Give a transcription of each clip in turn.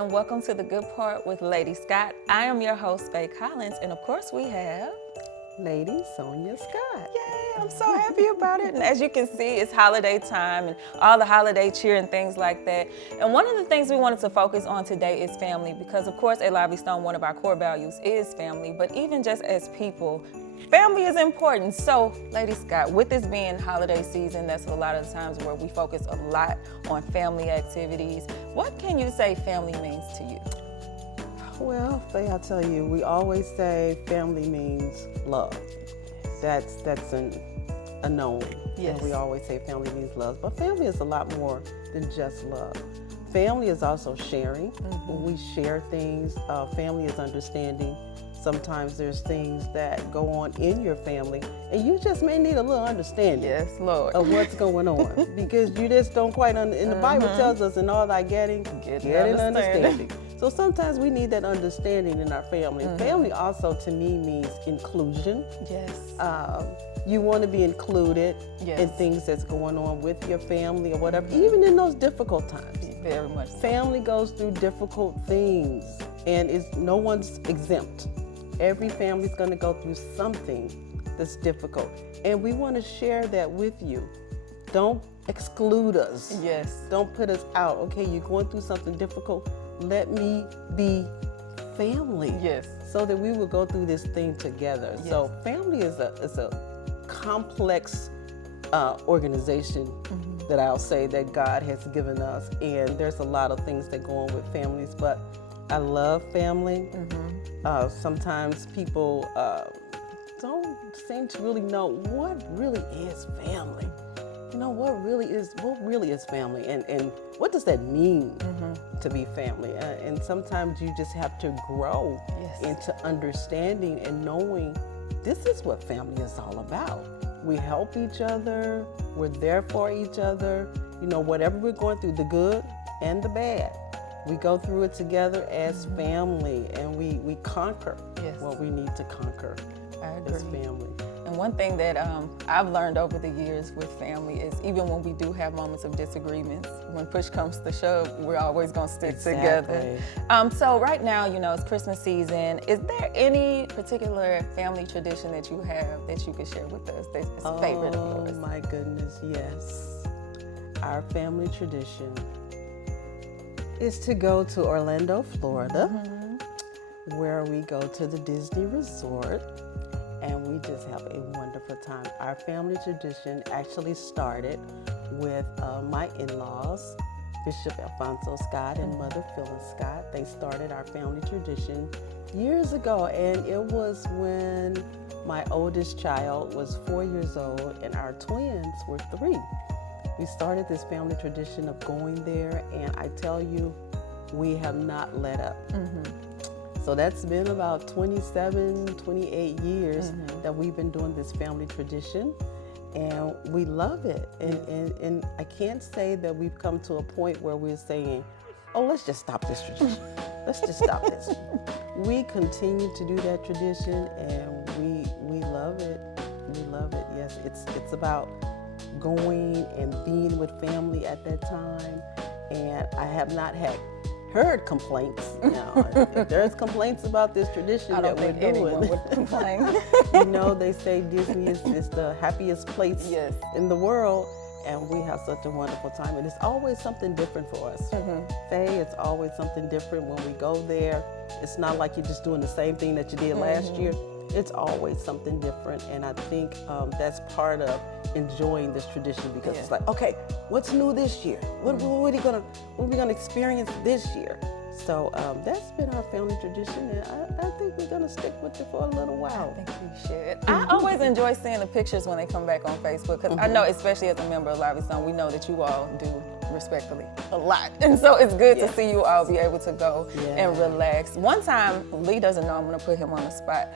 and welcome to The Good Part with Lady Scott. I am your host, Faye Collins, and of course we have... Lady Sonia Scott. Yay, I'm so happy about it. And as you can see, it's holiday time and all the holiday cheer and things like that. And one of the things we wanted to focus on today is family, because of course at Lively Stone, one of our core values is family, but even just as people, family is important. So, Lady Scott, with this being holiday season, that's a lot of the times where we focus a lot on family activities. What can you say family means to you? Well, Faye, I'll tell you, we always say family means love. That's a known. Yes. And we always say family means love. But family is a lot more than just love. Family is also sharing. When we share things, family is understanding. Sometimes there's things that go on in your family, and you just may need a little understanding. Yes, Lord. Of what's going on, because you just don't quite and the Bible tells us, in all thy getting, get an understanding. So sometimes we need that understanding in our family. Family also, to me, means inclusion. Yes. You want to be included in things that's going on with your family or whatever, even in those difficult times. Very much so. Family goes through difficult things, and no one's exempt. Every family's going to go through something that's difficult, and we want to share that with you. Don't exclude us. Yes. Don't put us out. Okay, you're going through something difficult. Let me be family. Yes. So that we will go through this thing together. Yes. So family is a complex organization that I'll say that God has given us, and there's a lot of things that go on with families, but I love family. Sometimes people don't seem to really know what really is family. You know, what really is family, and what does that mean to be family? And sometimes you just have to grow into understanding and knowing this is what family is all about. We help each other, we're there for each other. You know, whatever we're going through, the good and the bad, we go through it together as family, and we conquer what we need to conquer as family. And one thing that I've learned over the years with family is even when we do have moments of disagreements, when push comes to shove, we're always going to stick together. So right now, you know, it's Christmas season. Is there any particular family tradition that you have that you could share with us that's a favorite of yours? Oh my goodness, yes. Our family tradition is to go to Orlando, Florida, where we go to the Disney Resort, and we just have a wonderful time. Our family tradition actually started with my in-laws, Bishop Alfonso Scott and Mother Phyllis Scott. They started our family tradition years ago, and it was when my oldest child was 4 years old and our twins were 3. We started this family tradition of going there, and I tell you, we have not let up. So that's been about 27, 28 years that we've been doing this family tradition, and we love it. And I can't say that we've come to a point where we're saying, oh, let's just stop this tradition. Let's just stop this. We continue to do that tradition, and we love it. We love it, yes. It's about going and being with family at that time, and I have not heard complaints. Now, if there's complaints about this tradition that we're doing, anyone would complain. you know, they say Disney is the happiest place in the world, and we have such a wonderful time, and it's always something different for us. Faye, it's always something different when we go there. It's not like you're just doing the same thing that you did last year. It's always something different, and I think that's part of enjoying this tradition, because it's like, okay, what's new this year? What are we gonna experience this year? So that's been our family tradition, and I think we're gonna stick with it for a little while. I think we should. I always enjoy seeing the pictures when they come back on Facebook, because I know, especially as a member of Lively Stone, we know that you all do, respectfully, a lot. And so it's good to see you all be able to go and relax. One time, Lee doesn't know, I'm gonna put him on the spot.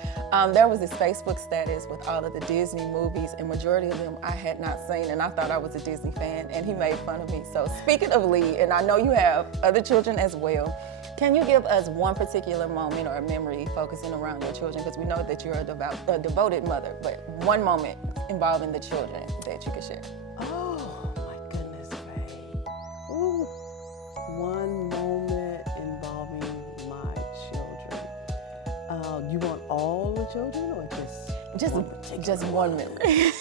There was this Facebook status with all of the Disney movies, and majority of them I had not seen, and I thought I was a Disney fan, and he made fun of me. So speaking of Lee, and I know you have other children as well, can you give us one particular moment or a memory focusing around your children? Because we know that you're a devoted mother, but one moment involving the children that you could share. Oh my goodness, Faye. Ooh. One moment involving Just one memory.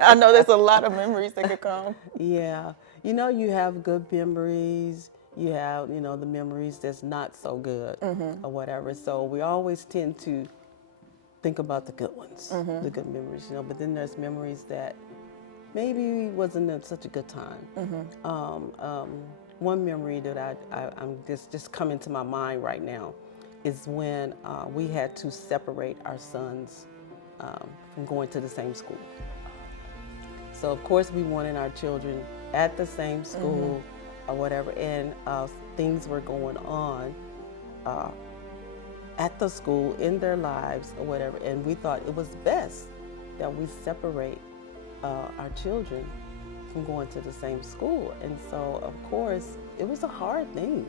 I know there's a lot of memories that could come. Yeah. You know, you have good memories. You have, you know, the memories that's not so good or whatever. So we always tend to think about the good ones, the good memories, you know, but then there's memories that maybe wasn't such a good time. One memory that I'm just coming to my mind right now is when we had to separate our sons from going to the same school. So of course we wanted our children at the same school or whatever, and things were going on at the school in their lives or whatever, and we thought it was best that we separate our children from going to the same school. And so of course it was a hard thing.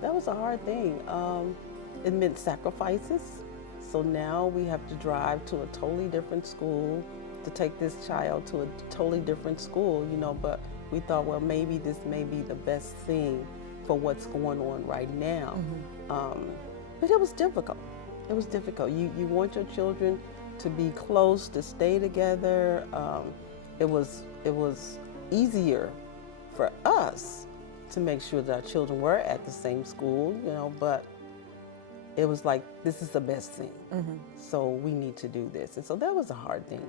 That was a hard thing. It meant sacrifices. So now we have to drive to a totally different school to take this child to a totally different school, you know, but we thought, well, maybe this may be the best thing for what's going on right now. But it was difficult. It was difficult. You want your children to be close, to stay together. It was easier for us to make sure that our children were at the same school, you know, but it was like, this is the best thing. So we need to do this. And so that was a hard thing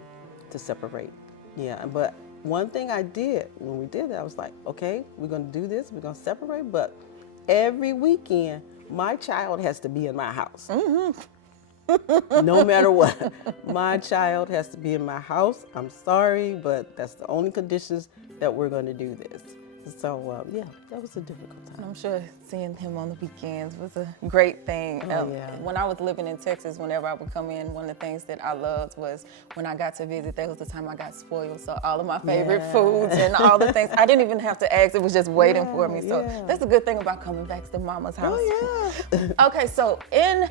to separate. Yeah, but one thing I did when we did that, I was like, okay, we're gonna do this, we're gonna separate, but every weekend, my child has to be in my house. No matter what, my child has to be in my house. I'm sorry, but that's the only conditions that we're gonna do this. So yeah, that was a difficult time. I'm sure seeing him on the weekends was a great thing. Yeah. When I was living in Texas, whenever I would come in, one of the things that I loved was when I got to visit, that was the time I got spoiled. So all of my favorite foods and all the things, I didn't even have to ask, it was just waiting for me. So that's a good thing about coming back to mama's house. Oh yeah. Okay, so in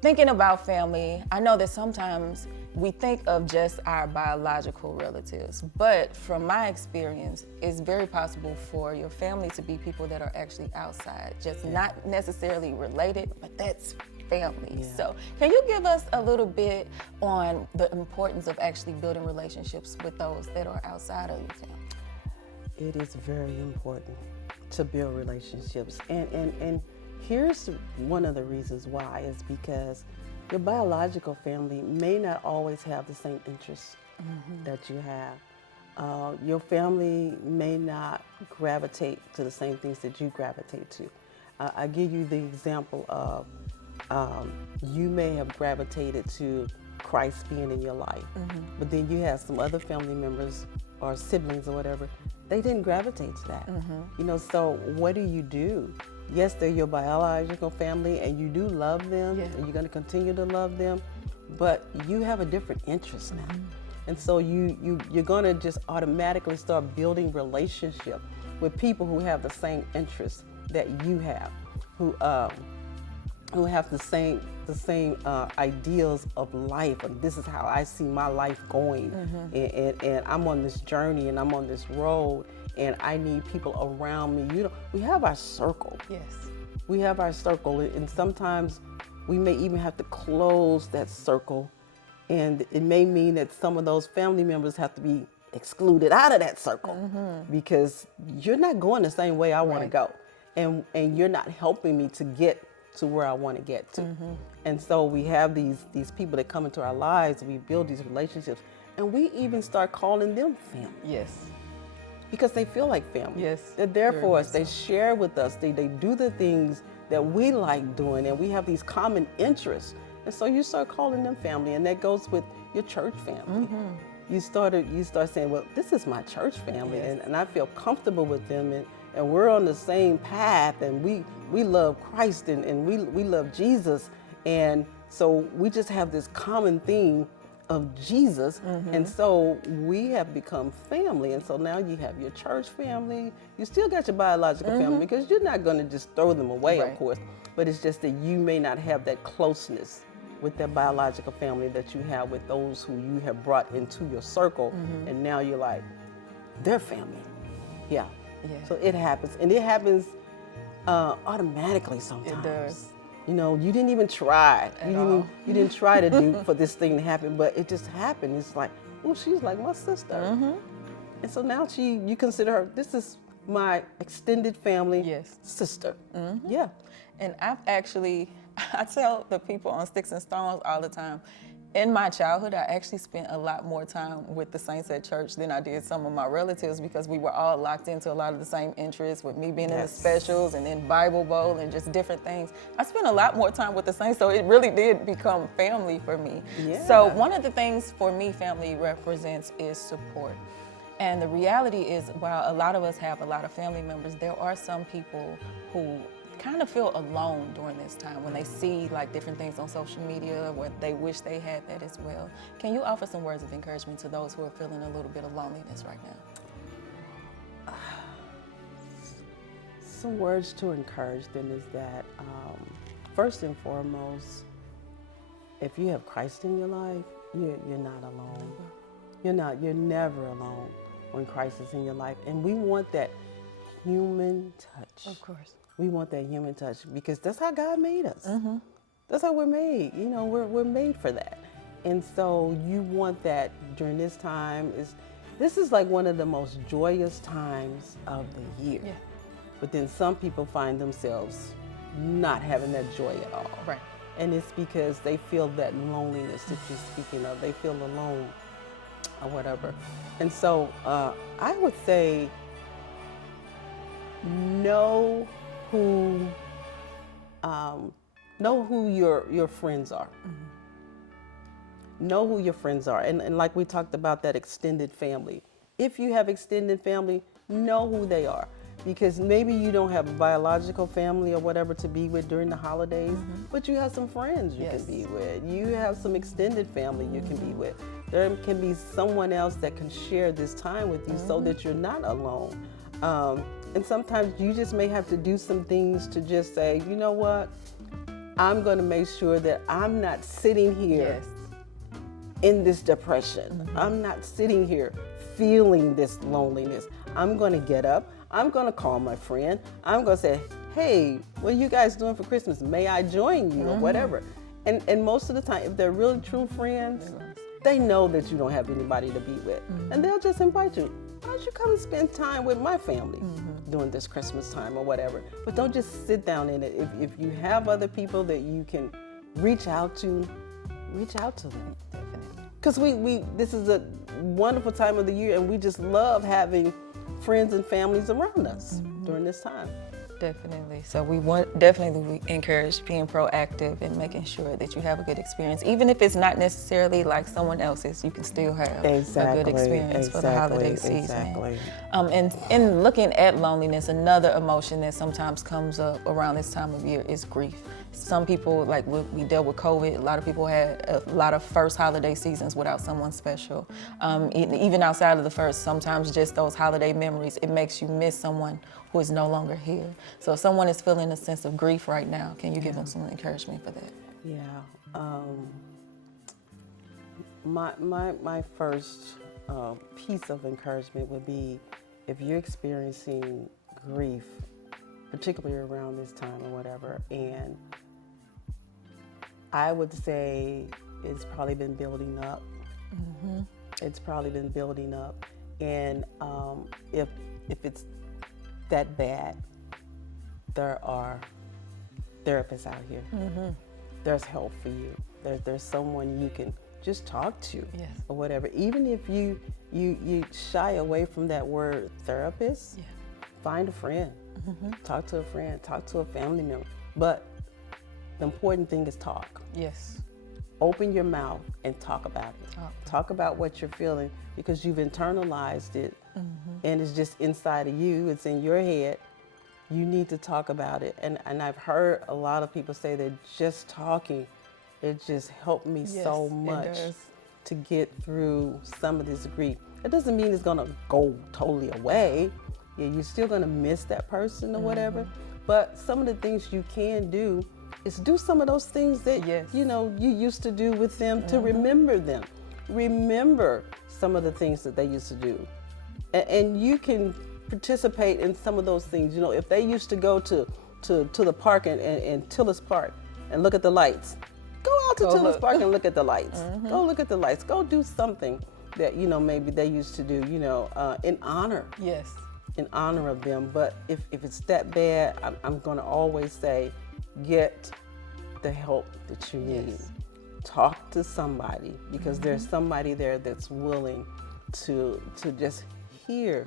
thinking about family, I know that sometimes we think of just our biological relatives, but from my experience, it's very possible for your family to be people that are actually outside, just not necessarily related, but that's family. Yeah. So can you give us a little bit on the importance of actually building relationships with those that are outside of your family? It is very important to build relationships. And here's one of the reasons why, is because your biological family may not always have the same interests that you have. Your family may not gravitate to the same things that you gravitate to. I give you the example of you may have gravitated to Christ being in your life, but then you have some other family members or siblings or whatever, they didn't gravitate to that. You know, so what do? Yes, they're your biological family and you do love them and you're gonna continue to love them, but you have a different interest now. And so you're gonna just automatically start building relationship with people who have the same interests that you have, who have the same ideals of life. And this is how I see my life going, and I'm on this journey and I'm on this road, and I need people around me. You know, we have our circle. Yes. We have our circle, and sometimes we may even have to close that circle, and it may mean that some of those family members have to be excluded out of that circle because you're not going the same way I want to go, and you're not helping me to get to where I want to get to. And so we have these people that come into our lives, we build these relationships, and we even start calling them family. Yes. Because they feel like family. Yes. They're there Very for much us. They share with us. They do the things that we like doing, and we have these common interests. And so you start calling them family, and that goes with your church family. You start saying, well, this is my church family, and I feel comfortable with them, and we're on the same path, and we love Christ, and we love Jesus. And so we just have this common theme of Jesus, and so we have become family. And so now you have your church family. You still got your biological family, because you're not going to just throw them away, of course, but it's just that you may not have that closeness with that biological family that you have with those who you have brought into your circle, and now you're like, they're family. Yeah. So it happens, and it happens automatically sometimes. It does. You know, you didn't even try. You didn't try to do for this thing to happen, but it just happened. It's like, oh, she's like my sister. And so now you consider her, this is my extended family sister. Yeah. And I tell the people on Sticks and Stones all the time, in my childhood, I actually spent a lot more time with the saints at church than I did some of my relatives, because we were all locked into a lot of the same interests, with me being in the specials and then Bible Bowl and just different things. I spent a lot more time with the saints, so it really did become family for me. Yeah. So one of the things for me family represents is support. And the reality is, while a lot of us have a lot of family members, there are some people who kind of feel alone during this time when they see like different things on social media where they wish they had that as well. Can you offer some words of encouragement to those who are feeling a little bit of loneliness right now? Some words to encourage them is that, first and foremost, if you have Christ in your life, you're not alone. You're never alone when Christ is in your life. And we want that human touch. Of course. We want that human touch because that's how God made us. That's how we're made. You know, we're made for that. And so you want that during this time. This is like one of the most joyous times of the year. Yeah. But then some people find themselves not having that joy at all. Right. And it's because they feel that loneliness that you're speaking of. They feel alone or whatever. And so I would say know who your friends are. Know who your friends are. And like we talked about that extended family. If you have extended family, know who they are. Because maybe you don't have a biological family or whatever to be with during the holidays, but you have some friends you can be with. You have some extended family you can be with. There can be someone else that can share this time with you so that you're not alone. And sometimes you just may have to do some things to just say, you know what, I'm going to make sure that I'm not sitting here in this depression. I'm not sitting here feeling this loneliness. I'm going to get up. I'm going to call my friend. I'm going to say, hey, what are you guys doing for Christmas? May I join you or whatever? And most of the time, if they're really true friends, they know that you don't have anybody to be with. And they'll just invite you. Why don't you come and spend time with my family during this Christmas time or whatever? But don't just sit down in it. If you have other people that you can reach out to them. Definitely. Because this is a wonderful time of the year, and we just love having friends and families around us during this time. Definitely. So we definitely encourage being proactive and making sure that you have a good experience. Even if it's not necessarily like someone else's, you can still have a good experience for the holiday season. And in looking at loneliness, another emotion that sometimes comes up around this time of year is grief. Some people, like we dealt with COVID, a lot of people had a lot of first holiday seasons without someone special. Even outside of the first, sometimes just those holiday memories, it makes you miss someone who is no longer here. So if someone is feeling a sense of grief right now, can you give them some encouragement for that? Yeah. My first piece of encouragement would be if you're experiencing grief, particularly around this time or whatever, and I would say it's probably been building up. It's probably been building up. And if it's that bad, there are therapists out here. There's help for you. There's someone you can just talk to or whatever. Even if you shy away from that word therapist, find a friend. Talk to a friend, talk to a family member. But the important thing is talk. Yes. Open your mouth and talk about it. Talk about what you're feeling, because you've internalized it and it's just inside of you, it's in your head. You need to talk about it. And I've heard a lot of people say that just talking, it just helped me so much to get through some of this grief. It doesn't mean it's gonna go totally away. Yeah, you're still gonna miss that person or whatever. But some of the things you can do is do some of those things that you used to do with them to remember them. Remember some of the things that they used to do. And you can participate in some of those things. You know, if they used to go to the park and Tillis Park, and look at the lights. Go out to Tillis look. Park and look at the lights. Go look at the lights. Go do something that, maybe they used to do, in honor. Yes. In honor of them. But if it's that bad, I'm going to always say, get the help that you need. Yes. Talk to somebody, because there's somebody there that's willing to just hear.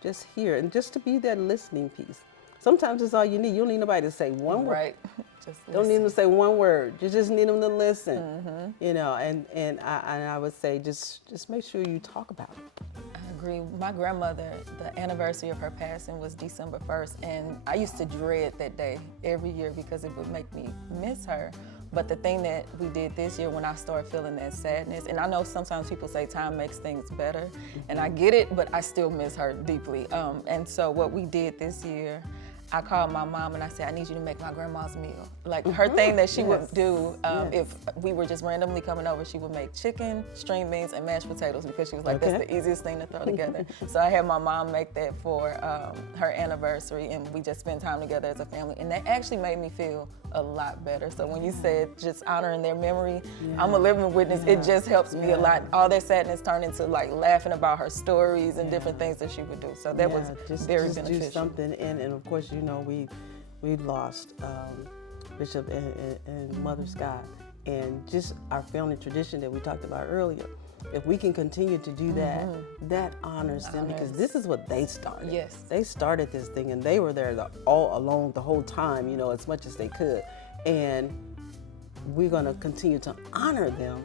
Just hear, and just to be that listening piece. Sometimes it's all you need. You don't need nobody to say one word. Right. Just Don't need them to say one word. You just need them to listen. And I would say just make sure you talk about it. I agree. My grandmother, the anniversary of her passing was December 1st, and I used to dread that day every year because it would make me miss her. But the thing that we did this year, when I started feeling that sadness, and I know sometimes people say time makes things better, and I get it, but I still miss her deeply. And so what we did this year, I called my mom and I said, I need you to make my grandma's meal. Like her thing that she would do if we were just randomly coming over, she would make chicken, string beans, and mashed potatoes, because she was like, that's the easiest thing to throw together. So I had my mom make that for her anniversary, and we just spent time together as a family. And that actually made me feel a lot better. So when you said just honoring their memory, I'm a living witness. It just helps me a lot. All that sadness turned into like laughing about her stories and different things that she would do. So that was very beneficial. Do something, and of course, we lost Bishop and Mother Scott, and just our family tradition that we talked about earlier. If we can continue to do that, that honors them, because this is what they started. Yes. They started this thing, and they were there all along the whole time, as much as they could. And we're going to continue to honor them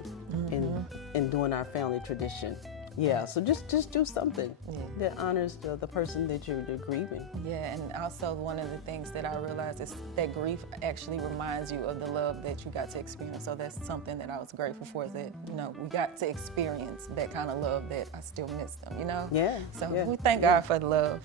in doing our family tradition. Yeah, so just do something that honors the person that you're grieving. Yeah, and also one of the things that I realized is that grief actually reminds you of the love that you got to experience. So that's something that I was grateful for, is that, we got to experience that kind of love that I still miss them, Yeah. So we thank God for the love.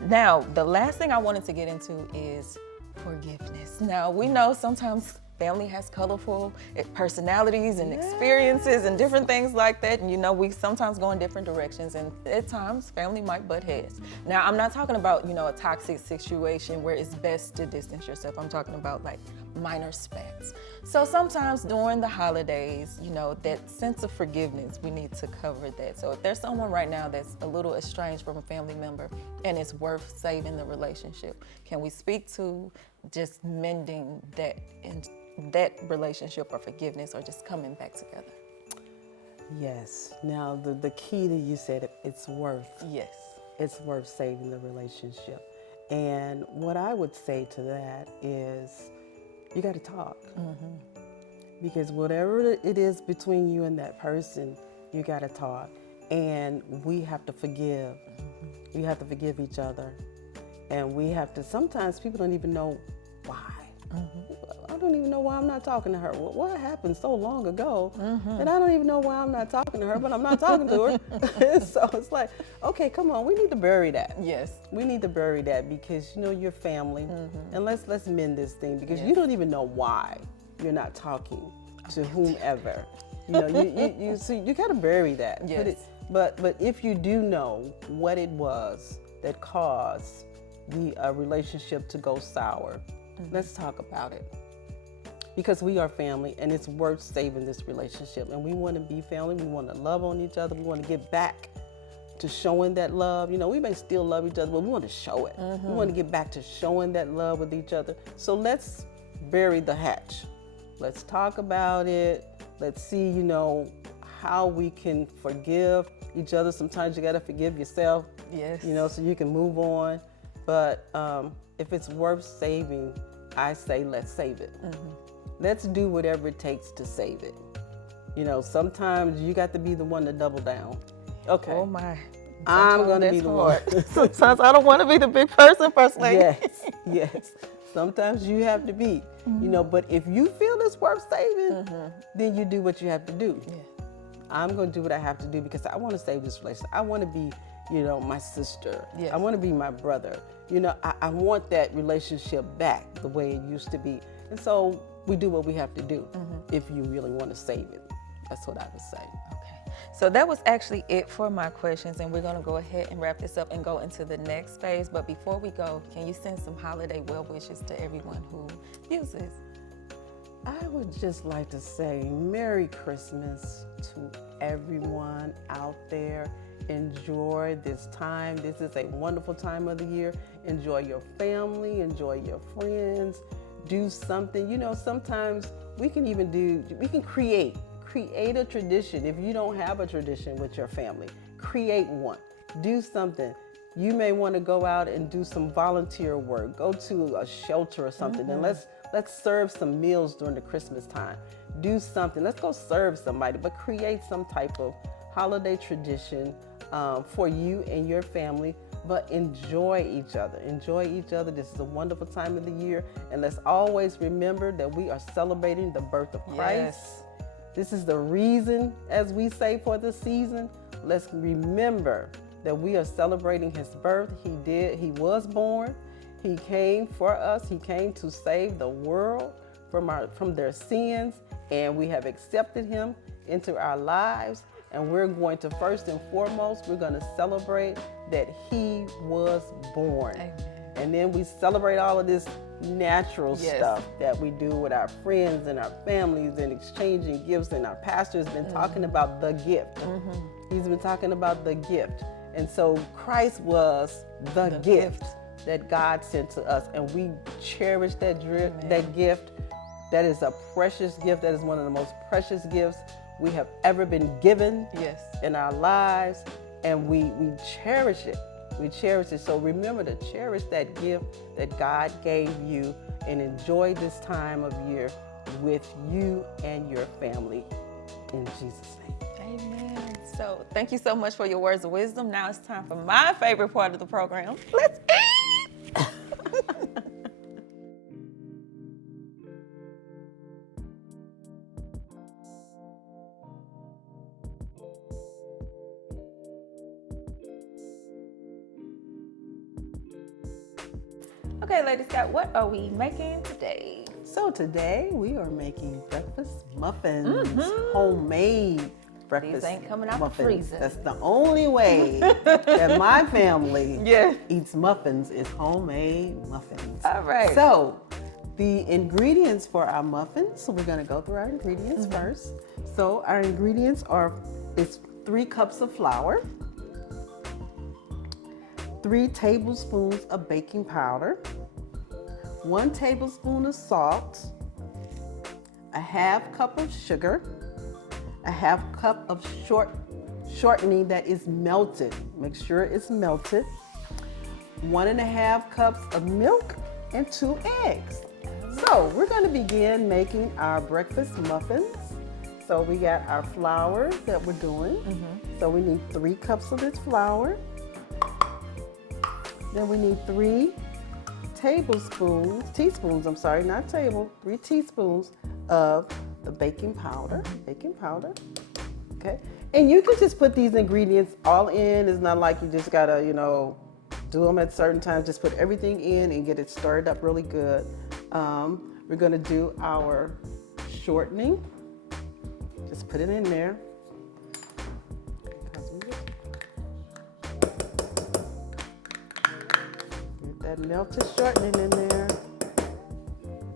Now, the last thing I wanted to get into is forgiveness. Now, we know sometimes family has colorful personalities and experiences and different things like that. And we sometimes go in different directions, and at times family might butt heads. Now, I'm not talking about, a toxic situation where it's best to distance yourself. I'm talking about like minor spats. So sometimes during the holidays, that sense of forgiveness, we need to cover that. So if there's someone right now that's a little estranged from a family member and it's worth saving the relationship, can we speak to just mending that relationship or forgiveness, or just coming back together? Yes. Now, the key that you said, it's worth. Yes. It's worth saving the relationship. And what I would say to that is, you got to talk. Because whatever it is between you and that person, you got to talk. And we have to forgive. We have to forgive each other. And we have to, sometimes people don't even know why. I don't even know why I'm not talking to her. What happened so long ago that I don't even know why I'm not talking to her, but I'm not talking to her. So it's like, okay, come on, we need to bury that. Yes. We need to bury that, because you're family, and let's mend this thing, because you don't even know why you're not talking to whomever. So you gotta bury that. Yes. But if you do know what it was that caused the relationship to go sour, let's talk about it. Because we are family, and it's worth saving this relationship. And we want to be family. We want to love on each other. We want to get back to showing that love. We may still love each other, but we want to show it. We want to get back to showing that love with each other. So let's bury the hatch. Let's talk about it. Let's see, how we can forgive each other. Sometimes you got to forgive yourself. Yes. So you can move on. But if it's worth saving, I say let's save it. Let's do whatever it takes to save it. Sometimes you got to be the one to double down. Okay. Oh my. I'm going to be the one. Sometimes I don't want to be the big person, First Lady. Yes. Sometimes you have to be, but if you feel it's worth saving, then you do what you have to do. Yeah. I'm going to do what I have to do, because I want to save this relationship. I want to be, my sister. Yes. I want to be my brother. I want that relationship back the way it used to be. And so we do what we have to do if you really want to save it. That's what I would say. Okay. So that was actually it for my questions, and we're going to go ahead and wrap this up and go into the next phase. But before we go, can you send some holiday well wishes to everyone who views this? I would just like to say Merry Christmas to everyone out there. Enjoy this time. This is a wonderful time of the year. Enjoy your family, enjoy your friends. Do something. You know, sometimes we can create a tradition. If you don't have a tradition with your family, create one. Do something. You may want to go out and do some volunteer work. Go to a shelter or something, and let's serve some meals during the Christmas time. Do something. Let's go serve somebody, but create some type of holiday tradition for you and your family. But enjoy each other. Enjoy each other. This is a wonderful time of the year, and let's always remember that we are celebrating the birth of Christ. Yes. This is the reason, as we say, for the season. Let's remember that we are celebrating his birth. He was born. He came for us. He came to save the world from their sins, and we have accepted him into our lives. And we're going to, first and foremost, we're going to celebrate that he was born. Amen. And then we celebrate all of this natural stuff that we do with our friends and our families and exchanging gifts. And our pastor's been talking about the gift. He's been talking about the gift. And so Christ was the gift that God sent to us. And we cherish that gift. That is a precious gift. That is one of the most precious gifts we have ever been given in our lives. And we cherish it. We cherish it. So remember to cherish that gift that God gave you and enjoy this time of year with you and your family. In Jesus' name. Amen. So thank you so much for your words of wisdom. Now it's time for my favorite part of the program. Let's eat! Okay, Lady Scott, what are we making today? So today we are making breakfast muffins, homemade breakfast These ain't coming out muffins. the freezer. That's the only way that my family eats muffins is homemade muffins. All right. So the ingredients for our muffins, so we're gonna go through our ingredients first. So our ingredients is 3 cups of flour, 3 tablespoons of baking powder, 1 tablespoon of salt, a 1/2 cup of sugar, a 1/2 cup of shortening that is melted. Make sure it's melted. 1 1/2 cups of milk and 2 eggs. So we're going to begin making our breakfast muffins. So we got our flour that we're doing. So we need 3 cups of this flour. Then we need 3 teaspoons, of the baking powder. Okay. And you can just put these ingredients all in. It's not like you just gotta, do them at certain times. Just put everything in and get it stirred up really good. We're gonna do our shortening. Just put it in there. That melted shortening in there.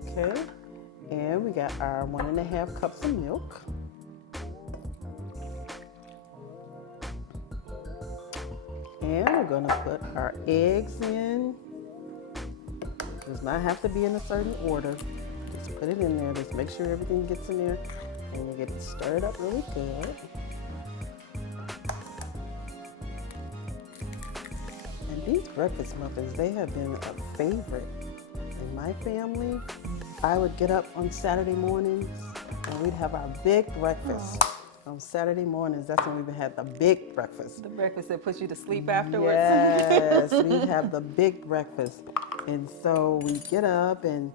Okay, and we got our 1 1/2 cups of milk. And we're gonna put our eggs in. Does not have to be in a certain order. Just put it in there. Just make sure everything gets in there and you get it stirred up really good. These breakfast muffins, they have been a favorite in my family. I would get up on Saturday mornings and we'd have our big breakfast. On Saturday mornings, that's when we had the big breakfast. The breakfast that puts you to sleep afterwards. Yes, we'd have the big breakfast. And so we'd get up and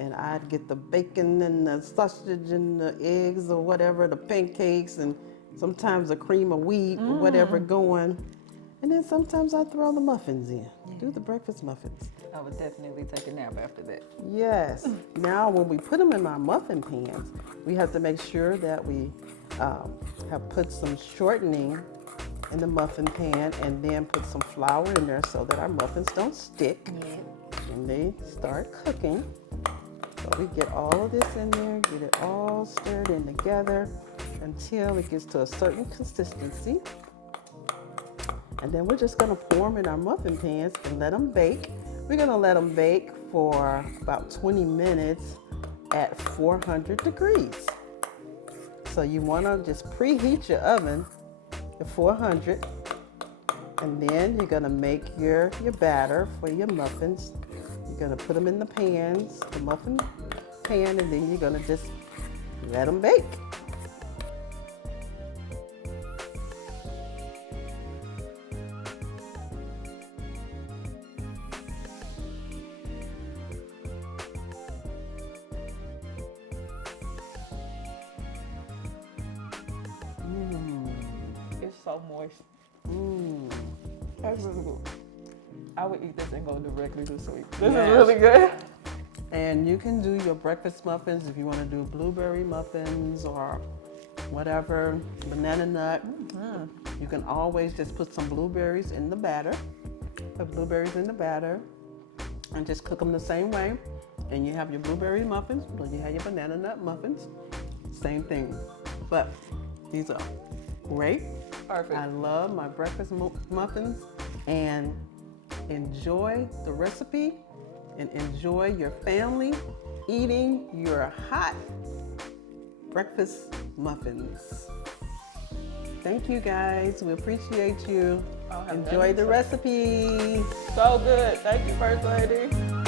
I'd get the bacon and the sausage and the eggs or whatever, the pancakes and sometimes a cream of wheat or whatever going. And then sometimes I throw the muffins in, do the breakfast muffins. I would definitely take a nap after that. Yes. Now when we put them in our muffin pans, we have to make sure that we have put some shortening in the muffin pan and then put some flour in there so that our muffins don't stick when they start cooking. So we get all of this in there, get it all stirred in together until it gets to a certain consistency. And then we're just gonna pour them in our muffin pans and let them bake. We're gonna let them bake for about 20 minutes at 400 degrees. So you wanna just preheat your oven to 400, and then you're gonna make your batter for your muffins. You're gonna put them in the pans, the muffin pan, and then you're gonna just let them bake. It's so moist. That's really good. I would eat this and go directly to sleep. This is really good. And you can do your breakfast muffins if you want to do blueberry muffins or whatever, banana nut. You can always just put some blueberries in the batter. Put blueberries in the batter and just cook them the same way. And you have your blueberry muffins, or you have your banana nut muffins. Same thing. But these are great. Perfect. I love my breakfast muffins, and enjoy the recipe and enjoy your family eating your hot breakfast muffins. Thank you guys. We appreciate you. Enjoy the recipe. So good. Thank you, First Lady.